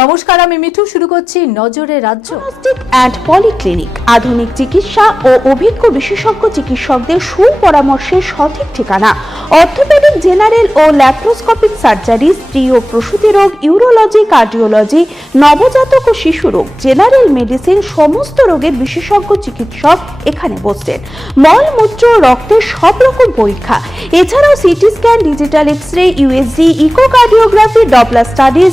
নমস্কার, আমি মিঠু। শুরু করছি নজরে রাজ্য। অ্যান্ড পলিক্লিনিক আধুনিক চিকিৎসা ও অভিজ্ঞ বিশেষজ্ঞ চিকিৎসকদের সুপরামর্শের সঠিক ঠিকানা। অর্থোপেডিক জেনারেল ও ল্যাপ্রোস্কোপিক সার্জারি, স্ত্রী ও প্রসূতি রোগ, ইউরোলজি, কার্ডিওলজি, নবজাতক ও শিশু রোগ, জেনারেল মেডিসিন, সমস্ত রোগের বিশেষজ্ঞ চিকিৎসক এখানে বসছেন মলমূত্র রক্তের সব রকম পরীক্ষা। এছাড়াও CT scan, digital X ray USG echocardiography Doppler studies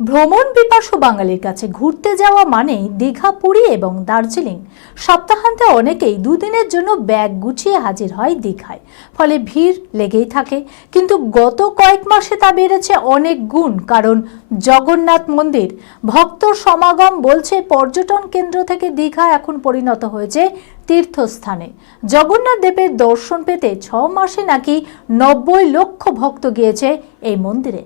ভ্রমণ পিপাসু বাঙালির কাছে ঘুরতে যাওয়া মানেই দীঘা, পুরী এবং দার্জিলিং। সপ্তাহান্তে অনেকেই দুদিনের জন্য ব্যাগ গুছিয়ে হাজির হয় দীঘায়। ফলে ভিড় লেগেই থাকে। কিন্তু গত কয়েক মাসে তা বেড়েছে অনেক গুণ। কারণ জগন্নাথ মন্দির, ভক্ত সমাগম বলছে পর্যটন কেন্দ্র থেকে দীঘা এখন পরিণত হয়েছে তীর্থস্থানে। জগন্নাথ দেবের দর্শন পেতে ছ মাসে নাকি নব্বই লক্ষ ভক্ত গিয়েছে এই মন্দিরে।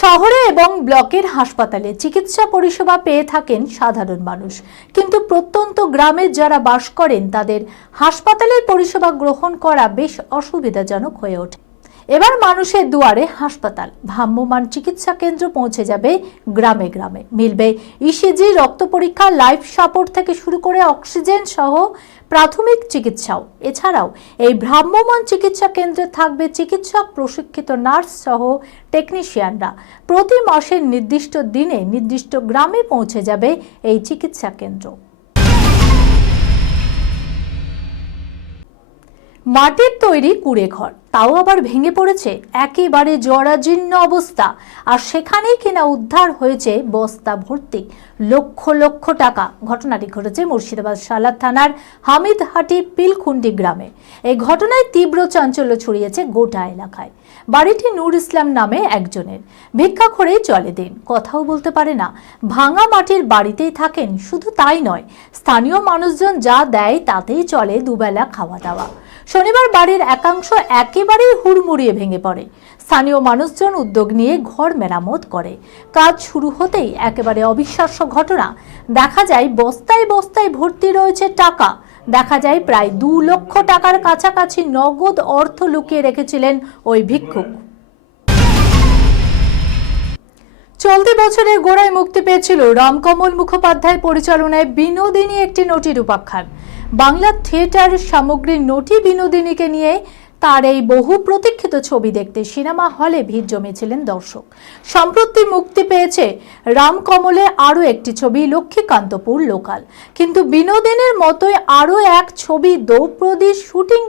শহরে এবং ব্লকের হাসপাতালে চিকিৎসা পরিষেবা পেয়ে থাকেন সাধারণ মানুষ। কিন্তু প্রত্যন্ত গ্রামে যারা বাস করেন, তাদের হাসপাতালের পরিষেবা গ্রহণ করা বেশ অসুবিধাজনক হয়ে ওঠে। এবার মানুষের দুয়ারে হাসপাতাল। ভ্রাম্যমাণ চিকিৎসা কেন্দ্র পৌঁছে যাবে গ্রামে গ্রামে। মিলবে ইসিজি রক্ত পরীক্ষা, লাইফ সাপোর্ট থেকে শুরু করে অক্সিজেন সহ প্রাথমিক চিকিৎসাও। এছাড়াও এই ভ্রাম্যমান চিকিৎসা কেন্দ্রে থাকবে চিকিৎসক, প্রশিক্ষিত নার্স সহ টেকনিশিয়ানরা। প্রতি মাসের নির্দিষ্ট দিনে নির্দিষ্ট গ্রামে পৌঁছে যাবে এই চিকিৎসা কেন্দ্র। মাটির তৈরি কুড়ে ঘর তাও আবার ভেঙে পড়েছে একেবারে জরাজীর্ণ অবস্থা। আর সেখানেই কিনা উদ্ধার হয়েছে বস্তা ভর্তি। লক্ষ লক্ষ টাকা। ঘটনাটি ঘটেছে মুর্শিদাবাদ সালার থানার হামিদহাটি পিলখুন্ডি গ্রামে। এই ঘটনায় তীব্র চাঞ্চল্য ছড়িয়েছে গোটা এলাকায়। বাড়িটি নূর ইসলাম নামে একজনের। ভিক্ষা করেই চলে দিন। কথাও বলতে পারে না। ভাঙা মাটির বাড়িতেই থাকেন। শুধু তাই নয়, স্থানীয় মানুষজন যা দেয় তাতেই চলে দুবেলা খাওয়া দাওয়া। শনিবার বাড়ির একাংশ একেবারেই হুড়মুড়িয়ে ভেঙে পড়ে। স্থানীয় মানুষজন উদ্যোগ নিয়ে ঘর মেরামত করে। কাজ শুরু হতেই একেবারে অবিশ্বাস্য ঘটনা। দেখা যায় বস্তায় বস্তায় ভর্তি রয়েছে টাকা। দেখা যায় প্রায় দু লক্ষ টাকার কাছাকাছি নগদ অর্থ লুকিয়ে রেখেছিলেন ওই ভিক্ষুক। চলতি বছরের গোড়ায় মুক্তি পেয়েছিল রামকমল মুখোপাধ্যায় পরিচালনায় বিনোদিনী একটি নটির উপাখ্যান বাংলা থিয়েটার সামগ্রী নটি বিনোদিনীকে নিয়ে তার এই বহু প্রতীক্ষিত ছবি দেখতে সিনেমা হলে ভিড় জমেছিলেন দর্শক। সম্প্রতি মুক্তি পেয়েছে রামকমলে আরও একটি ছবি, লক্ষ্মীকান্তপুর লোকাল। কিন্তু বিনোদিনের মতোই আরও এক ছবি দ্রৌপদীর শুটিং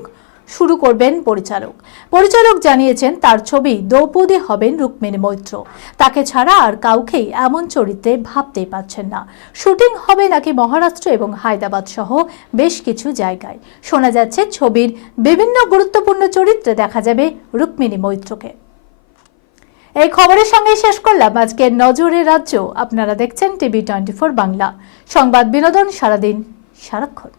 শুরু করবেন পরিচালক। পরিচালক জানিয়েছেন, তার ছবি দ্রৌপদী হবেন রুক্মিণী মৈত্র। তাকে ছাড়া আর কাউকেই এমন চরিত্রে ভাবতেই পাচ্ছেন না। শুটিং হবে নাকি মহারাষ্ট্র এবং হায়দ্রাবাদ সহ বেশ কিছু জায়গায়। শোনা যাচ্ছে, ছবির বিভিন্ন গুরুত্বপূর্ণ চরিত্রে দেখা যাবে রুক্মিণী মৈত্রকে। এই খবরের সঙ্গে শেষ করলাম আজকের নজরে রাজ্য। আপনারা দেখছেন টিভি টোয়েন্টি বাংলা। সংবাদ বিনোদন সারাদিন সারাক্ষণ।